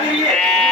物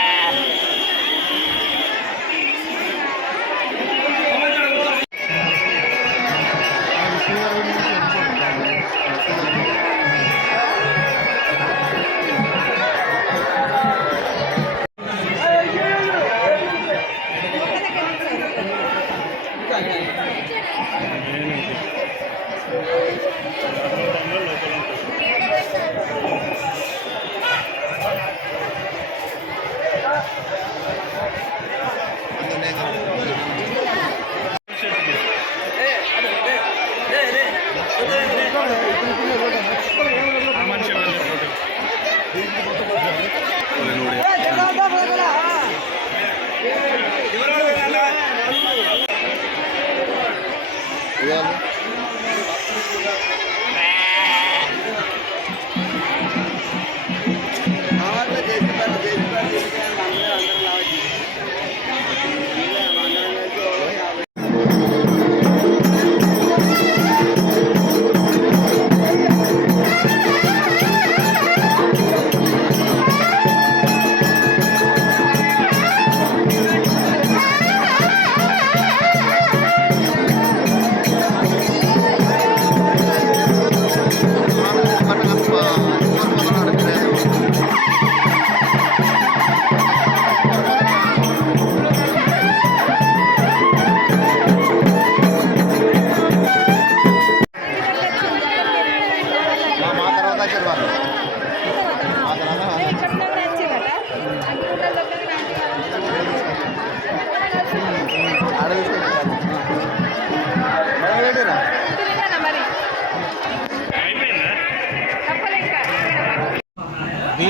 మా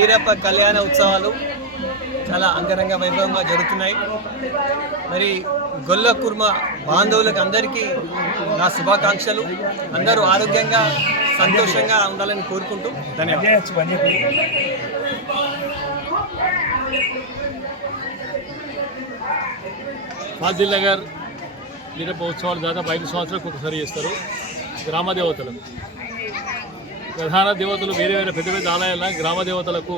వీరప్ప కళ్యాణ ఉత్సవాలు చాలా అంగరంగ వైభవంగా జరుగుతున్నాయి. మరి గొల్ల కుర్మ బాంధవులకు అందరికీ నా శుభాకాంక్షలు. అందరూ ఆరోగ్యంగా సంతోషంగా ఉండాలని కోరుకుంటూ ధన్యవాదాలు. ఫాజిల్ నగర్ వీరప్ప ఉత్సవాలు దాదాపు ఐదు సంవత్సరాలకు ఒకసారి చేస్తారు. గ్రామదేవతలు ప్రధాన దేవతలు వేరే వేరే పెద్ద పెద్ద ఆలయాల గ్రామ దేవతలకు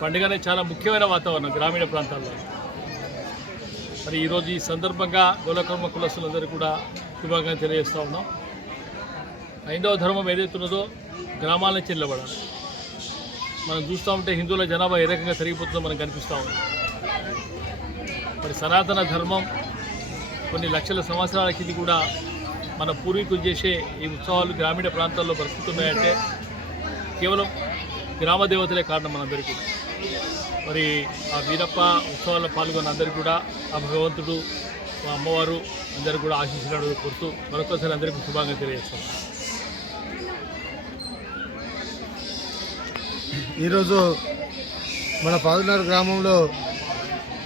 పండుగ అనేది చాలా ముఖ్యమైన వాతావరణం గ్రామీణ ప్రాంతాల్లో. మరి ఈరోజు ఈ సందర్భంగా గోలకర్మ కులస్తులందరూ కూడా విభాగంగా తెలియజేస్తూ ఉన్నాం. హైందవ ధర్మం ఏదైతున్నదో గ్రామాల నుంచి నిలబడాలి మనం చూస్తూ ఉంటే హిందువుల జనాభా ఏ రకంగా పెరిగిపోతుందో మనకు కనిపిస్తూ ఉంది. మరి సనాతన ధర్మం కొన్ని లక్షల సంవత్సరాల కింద కూడా మన పూర్వీకులు చేసే ఈ ఉత్సవాలు గ్రామీణ ప్రాంతాల్లో బ్రతుకుతున్నాయంటే కేవలం గ్రామ దేవతలే కారణం మనందరికీ మరి ఆ వీరప్ప ఉత్సవాల్లో పాల్గొన్న అందరికీ కూడా ఆ భగవంతుడు మా అమ్మవారు అందరూ కూడా ఆశించినట్టు కోరుతూ మరొకసారి అందరికీ శుభంగా తెలియజేస్తాం. ఈరోజు మన పాదునగర్ గ్రామంలో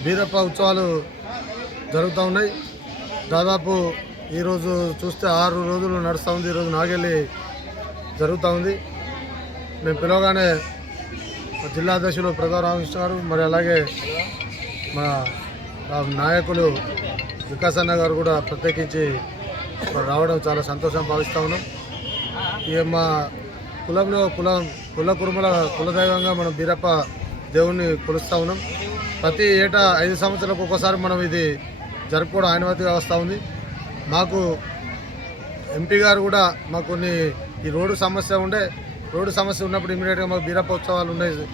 బీరప్ప ఉత్సవాలు జరుగుతూ ఉన్నాయి. దాదాపు ఈరోజు చూస్తే ఆరు రోజులు నడుస్తూ ఉంది. ఈరోజు నాగెళ్ళి జరుగుతూ ఉంది. మేము పిలవగానే జిల్లా అధ్యక్షులు ప్రజారామకృష్ణ గారు మరి అలాగే మా నాయకులు వికాస్ అన్న గారు కూడా ప్రత్యేకించి రావడం చాలా సంతోషం భావిస్తూ ఉన్నాం. ఇక మా కులంలో కులం కుల కురుమల కులదైవంగా మనం బీరప్ప దేవుణ్ణి కొలుస్తూ ఉన్నాం. ప్రతి ఏటా ఐదు సంవత్సరాలకు ఒకసారి మనం ఇది జరుపుకోవడం ఆనవాయితీగా వస్తూ ఉంది. మాకు ఎంపీ గారు కూడా మాకు కొన్ని ఈ రోడ్డు సమస్య ఉండే రోడ్డు సమస్య ఉన్నప్పుడు ఇమీడియట్గా మాకు బీరప్ప ఉత్సవాలు ఉన్నాయి.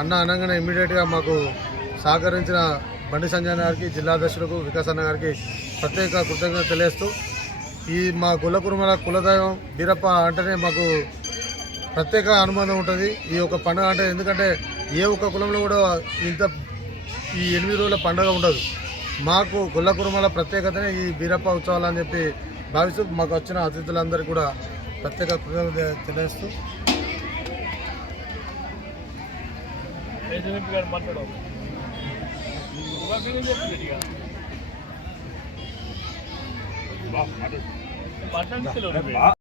అన్న అనగానే ఇమీడియట్గా మాకు సహకరించిన బండి సంజయ్ గారికి జిల్లాధ్యక్షులకు వికాస్ అన్న గారికి ప్రత్యేక కృతజ్ఞత తెలియస్తూ ఈ మా కుల కురుమల కులదైవం బీరప్ప అంటేనే మాకు ప్రత్యేక అనుబంధం ఉంటుంది. ఈ యొక్క పండుగ అంటే ఎందుకంటే ఏ ఒక్క కులంలో కూడా ఇంత ఈ ఎనిమిది రోజుల పండుగ ఉండదు. మాకు గొల్ల కురుమల ప్రత్యేకతనే ఈ బీరప్ప ఉత్సవాలు అని చెప్పి భావిస్తూ మాకు వచ్చిన అతిథులందరికీ కూడా ప్రత్యేక కృతజ్ఞత తెలియజేస్తూ. ఏజెంట్